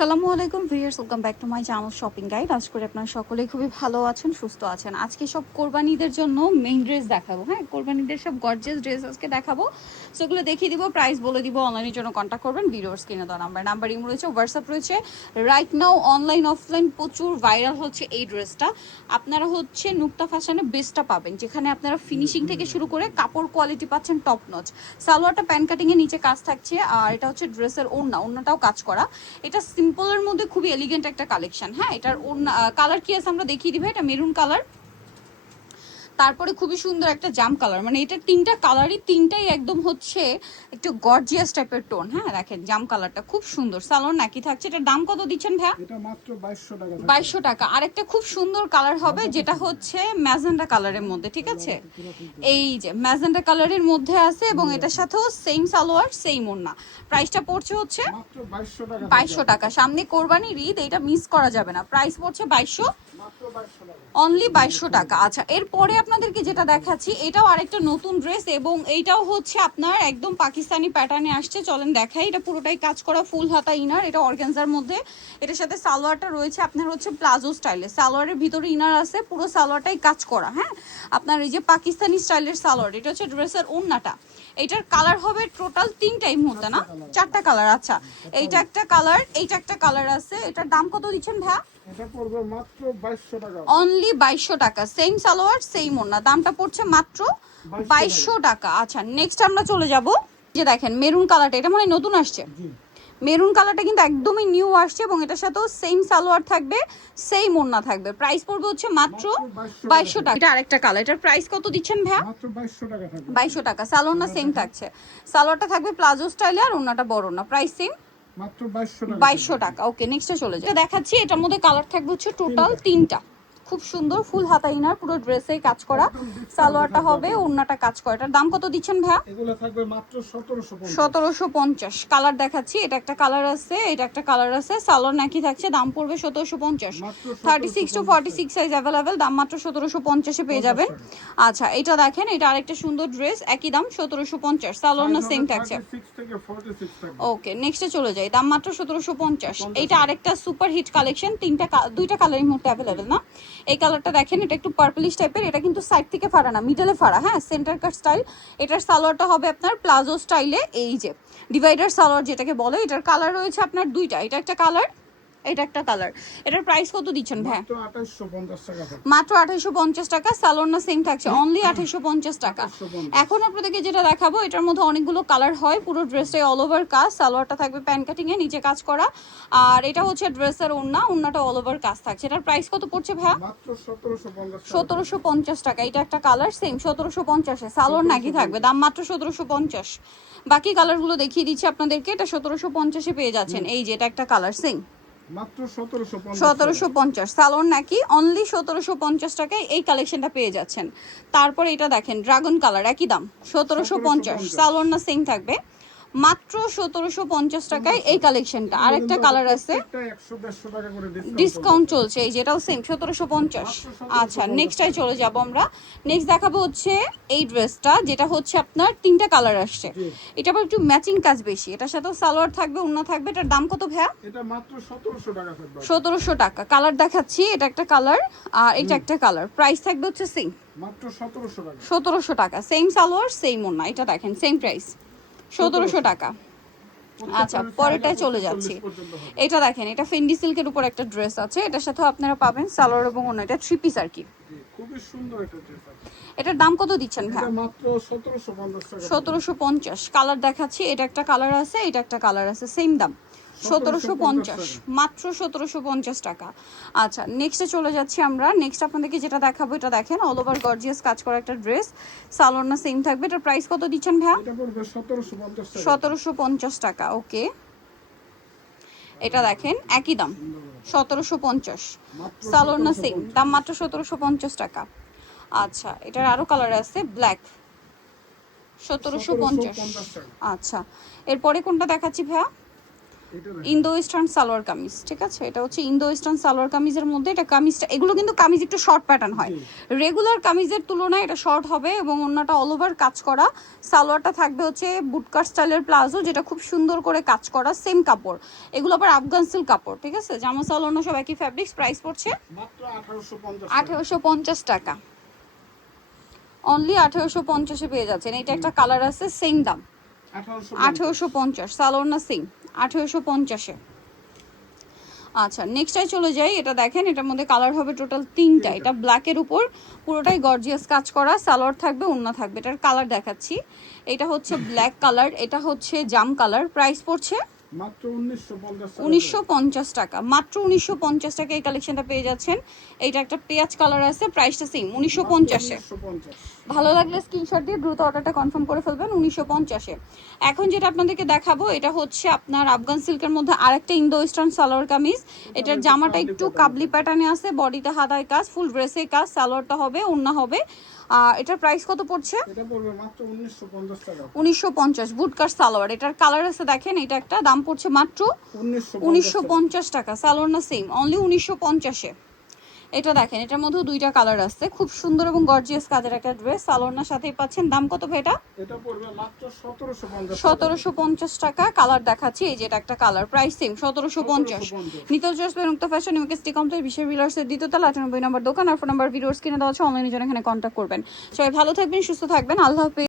আসসালামু আলাইকুম viewers, welcome back to my channel shopping guide. আজ করে আপনারা সকলেই খুবই ভালো আছেন, সুস্থ আছেন। আজকে সব কোরবানিদের জন্য মেইন ড্রেস দেখাবো। হ্যাঁ, কোরবানিদের সব গর্জিয়াস ড্রেস আজকে দেখাবো। সেগুলো দেখিয়ে দিব, প্রাইস বলে দিব। অনলাইনের জন্য কন্ট্যাক্ট করবেন ভিডিওর স্ক্রিনে দেওয়া নাম্বার ইমো রয়েছে, হোয়াটসঅ্যাপ রয়েছে। রাইট নাও অনলাইন অফলাইন প্রচুর ভাইরাল হচ্ছে এই ড্রেসটা। আপনারা হচ্ছে নুক্তা ফ্যাশনে বেস্টটা পাবেন, যেখানে আপনারা ফিনিশিং থেকে শুরু করে কাপড় কোয়ালিটি পাচ্ছেন টপ নচ। সালোয়ারটা প্যান কাটিংয়ে নিচে কাজ থাকছে, আর এটা হচ্ছে ড্রেসের ওড়নাটাও কাজ করা। এটা সিম্পলের মধ্যে খুবই এলিগেন্ট একটা কালেকশন। হ্যাঁ, এটার কালার কি আছে আমরা দেখিয়ে দিব। এটা মেরুন কালার, তারপরে খুবই সুন্দর একটা জাম কালার, মানে এটা তিনটা কালারই তিনটাই একদম হচ্ছে একটু গর্জিয়াস টাইপের টোন। হ্যাঁ দেখেন, জাম কালারটা খুব সুন্দর। সালোয়ার নাকি থাকছে। এটার দাম কত দিচ্ছেন ভাইয়া? এটা মাত্র 2200 টাকা। 2200 টাকা। আরেকটা খুব সুন্দর কালার হবে, যেটা হচ্ছে ম্যাজেন্ডা কালারের মধ্যে, ঠিক আছে? এই যে ম্যাজেন্ডা কালারের মধ্যে আছে, এবং এটার সাথেও সেম সালোয়ার সেম ওড়না। প্রাইসটা পড়ছে হচ্ছে মাত্র 2200 টাকা। 2200 টাকা। সামনে কোরবানির ঈদ, এটা মিস করা যাবে না। প্রাইস পড়ছে 2200, মাত্র 2200 টাকা। অনলি 2200 টাকা। আচ্ছা, এরপরে আপনাদেরকে যেটা দেখাচ্ছি, এটাও আরেকটা নতুন ড্রেস, এবং এইটাও হচ্ছে আপনার একদম পাকিস্তানি প্যাটার্নে আসছে। চলেন দেখাই। এটা পুরোটাই কাজ করা, ফুল হাতা ইনার, এটা অর্গানজার মধ্যে। এটার সাথে সালোয়ারটা রয়েছে আপনার হচ্ছে প্লাজো স্টাইলে। সালোয়ারের ভিতরে ইনার আছে, পুরো সালোয়ারটাই কাজ করা। হ্যাঁ, আপনার এই যে পাকিস্তানি স্টাইলের সালোয়ার। এটা হচ্ছে ড্রেসের ওড়নাটা। এটার কালার হবে টোটাল তিনটাই মুহূর্তে না, চারটা কালার। আচ্ছা, এইটা একটা কালার, এইটা একটা কালার আছে। এটার দাম কত দিচ্ছেন ভাইয়া? এটা পড়বে মাত্র 2200 টাকা। অনলি 2200 টাকা। সেম সালোয়ার সেম ওড়না, দামটা পড়ছে মাত্র 2200 টাকা। আচ্ছা, নেক্সট আমরা চলে যাব। যে দেখেন মেরুন কালারটা, এটা মানে নতুন আসছে। জি, মেরুন কালারটা কিন্তু একদমই নিউ আসছে, এবং এটার সাথেও সেম সালোয়ার থাকবে, সেম ওড়না থাকবে। প্রাইস পড়বে হচ্ছে মাত্র 2200 টাকা। এটা আরেকটা কালার, এটার প্রাইস কত দিচ্ছেন ভাইয়া? মাত্র 2200 টাকা থাকবে। 2200 টাকা। সালোয়ার না সেম থাকছে। সালোয়ারটা থাকবে প্লাজো স্টাইলে, আর ওড়নাটা বড় না। প্রাইস সেম, মাত্র 2200 টাকা। 2200 টাকা। ওকে, নেক্সটে চলে যাই। এটা দেখাচ্ছি, এটার মধ্যে কালার থাকবে হচ্ছে টোটাল তিনটা। খুব সুন্দর ফুল হাতা ইনার, পুরো ড্রেসে কাজ করা। সালোয়ারটা হবে, ওড়নাটা কাজ করা। এটার দাম কত দিচ্ছেন ভাইয়া? এগুলো থাকবে মাত্র 1750। 1750। কালার দেখাচ্ছি, এটা একটা কালার আছে, এটা একটা কালার আছে। সালোয়ার নাকি থাকছে, দাম পড়বে 1750। মাত্র 36 টু 46 সাইজ অ্যাভেলেবেল, দাম মাত্র 1750-এ পেয়ে যাবেন। আচ্ছা, এটা দেখেন, এটা আরেকটা সুন্দর ড্রেস, একই দাম 1750। সালোয়ার না সেম থাকছে। 36 থেকে 46 থাকবে। ওকে, নেক্সটে চলে যাই। দাম মাত্র 1750। এইটা আরেকটা সুপার হিট কালেকশন, দুইটা কালারের মধ্যে অ্যাভেলেবেল না। এই কালারটা দেখেন, এটা একটু পার্পলিশ টাইপের। এটা কিন্তু সাইড থেকে ফাড়া না, মিডলে ফাড়া। হ্যাঁ, সেন্টার কাট স্টাইল। এটার সালোয়ারটা হবে আপনার প্লাজো স্টাইলে, এই যে ডিভাইডার সালোয়ার যেটাকে বলে। এটার কালার রয়েছে আপনার দুইটা, এটা একটা কালার, এটা একটা কালার। এটার প্রাইস কত দিচ্ছেন ভাই? মাত্র 2850 টাকা থাকবে। মাত্র 2850 টাকা। সালোয়ার না সেম থাকছে, অনলি 2850 টাকা। 2850। এখন আপনাদেরকে যেটা দেখাবো, এটার মধ্যে অনেকগুলো কালার হয়। পুরো ড্রেসটাই অল ওভার কাজ। সালোয়ারটা থাকবে প্যান কাটিং এ, নিচে কাজ করা। আর এটা হচ্ছে ড্রেসের ওড়নাটা অল ওভার কাজ থাকছে। এটার প্রাইস কত পড়ছে ভাইয়া? মাত্র 1750 টাকা। 1750 টাকা। এটা একটা কালার, সেম 1750-এ। সালোয়ার নাকি থাকবে, দাম মাত্র 1750। বাকি কালারগুলো দেখিয়ে দিচ্ছি আপনাদেরকে। এটা 1750-এ পেয়ে যাচ্ছেন। এই যে এটা একটা কালার, সেম মাত্র 1750 টাকা। 1750। সালোয়ার নাকি, অনলি 1750 টাকায় এই কালেকশনটা পেয়ে যাচ্ছেন। তারপরে এটা দেখেন, ড্রাগন কালার, একই দাম 1750। সালোয়ার না সেম থাকবে, মাত্র 1750 টাকায় এই কালেকশনটা। আরেকটা কালার আছে, প্রত্যেকটা 100 150 টাকা করে ডিসকাউন্ট চলছে, এই যেটাও সেম 1750। আচ্ছা, নেক্সটটাই চলে যাব আমরা। নেক্সট দেখাবো হচ্ছে এই ড্রেসটা, যেটা হচ্ছে আপনার তিনটা কালার আসছে। জি। এটা আবার একটু ম্যাচিং কাজ বেশি। এটার সাথেও সালোয়ার থাকবে, ওড়না থাকবে। এটার দাম কত ভাইয়া? এটা মাত্র 1700 টাকা থাকবে। 1700 টাকা। কালার দেখাচ্ছি, এটা একটা কালার, আর এটা একটা কালার। প্রাইস থাকবে হচ্ছে সেম, মাত্র 1700 টাকা। 1700 টাকা। সেম সালোয়ার সেম ওড়না। এটা দেখেন, সেম প্রাইস, 1700 টাকা। আচ্ছা, পরেরটায় চলে যাচ্ছি। এটা দেখেন, এটা ফেন্ডি সিল্কের উপর একটা ড্রেস আছে। এটার সাথে আপনারা পাবেন সালোয়ার এবং ওড়না। এটা থ্রি পিস আর কি। খুবই সুন্দর একটা ড্রেস আছে। এটার দাম কত দিচ্ছেন ভাই? এটা মাত্র 1750 টাকা। 1750। কালার দেখাচ্ছি, এটা একটা কালার আছে, এটা একটা কালার আছে, সেম দাম 1750। মাত্র 1750 টাকা। আচ্ছা, নেক্সটে চলে যাচ্ছি আমরা। নেক্সট আপনাদেরকে যেটা দেখাবো, এটা দেখেন, অল ওভার গর্জিয়াস কাজ করা একটা ড্রেস। সালোয়ার না সেম থাকবে। এটার প্রাইস কত দিচ্ছেন ভাই? এটা পড়বে 1750 টাকা। 1750 টাকা। ওকে, এটা দেখেন, একই দাম 1750। সালোয়ার না সেম দাম, মাত্র 1750 টাকা। আচ্ছা, এটার আরো কালার আছে, ব্ল্যাক, 1750। টাকা। আচ্ছা, এরপরে কোনটা দেখাচ্ছি ভাইয়া? এটা দেখেন। ইন্দো ওয়েস্টার্ন সালোয়ার কামিজ, ঠিক আছে? এটা হচ্ছে ইন্দো ওয়েস্টার্ন সালোয়ার কামিজের মধ্যে এটা কামিজটা, এগুলো কিন্তু কামিজ একটু শর্ট প্যাটার্ন হয়, জি। রেগুলার কামিজের তুলনায় এটা শর্ট হবে এবং অন্যটা অল ওভার কাজ করা। সালোয়ারটা থাকবে হচ্ছে বুটকাট স্টাইলের প্লাজো, যেটা খুব সুন্দর করে কাজ করা, সেম কাপড়। এগুলো আবার আফগান সিল্ক কাপড়, ঠিক আছে? জামা সালোয়ার সব একই ফ্যাব্রিক্স। প্রাইস পড়ছে মাত্র 1850 টাকা। 1850 টাকা, অনলি 1850-এ পেয়ে যাচ্ছেন। এটা একটা কালার আছে, সেম দাম 1850 1850, সালোয়ার না সেম 1850-এ। আচ্ছা, নেক্সটটাই চলে যাই। এটা দেখেন, এটার মধ্যে কালার হবে টোটাল তিনটা। এটা ব্ল্যাকের উপর পুরোটাই গর্জিয়াস কাজ করা, সালোয়ার থাকবে, ওড়না থাকবে। এটার কালার দেখাচ্ছি, এটা হচ্ছে ব্ল্যাক কালার, এটা হচ্ছে জাম কালার। প্রাইস পড়ছে মাত্র 1950 টাকা। 1950 টাকা, মাত্র 1950 টাকা এই কালেকশনটা পেয়ে যাচ্ছেন। এইটা একটা পেঁয়াজ কালার আছে, প্রাইসটা সেম 1950-এ। 1950 ভালো লাগলে স্ক্রিনশট দিয়ে দ্রুত অর্ডারটা কনফার্ম করে ফেলবেন 1950-এ। এখন যেটা আপনাদেরকে দেখাবো, এটা হচ্ছে আপনার আফগান সিল্কের মধ্যে আরেকটা ইন্দো ওয়েস্টার্ন সালোয়ার কামিজ। এটার জামাটা একটু কাবলি প্যাটার্নে আছে, বডিতে হাতায় কাজ, ফুল ড্রেসে কাজ, সালোয়ারটা হবে, ওড়না হবে। এটার প্রাইস কত পড়ছে? এটা পড়বে মাত্র 1950 টাকা। 1950, বুটকাট সালোয়ার। এটার কালার আছে দেখেন, এটা একটা দাম পড়ছে মাত্র 1950 টাকা, সালোয়ার না সেম, অনলি 1950-এ। এটা দেখেন, এটার মধ্যেও দুইটা কালার আছে, খুব সুন্দর এবং গর্জিয়াস কাজের একটা ড্রেস, সালোয়ার সাথেই পাচ্ছেন। দাম কত ভাই এটা? এটা পড়বে মাত্র 1750 টাকা। 1750 টাকা। কালার দেখাচ্ছি, এই যে এটা একটা কালার, প্রাইস সেম 1750। 1750 নিতল জুয়েলার্স মুক্তা ফ্যাশন ইউকে স্টি কমপ্লেক্স বিশেষ বিলার্সের দ্বিতীয়তলা 98 নম্বর দোকান। আর ফোন নাম্বার ভিডিওস কিনে দেওয়া আছে, অনলাইনে জন্য এখানে কন্ট্যাক্ট করবেন। সবাই ভালো থাকবেন, সুস্থ থাকবেন, আল্লাহ হাফেজ।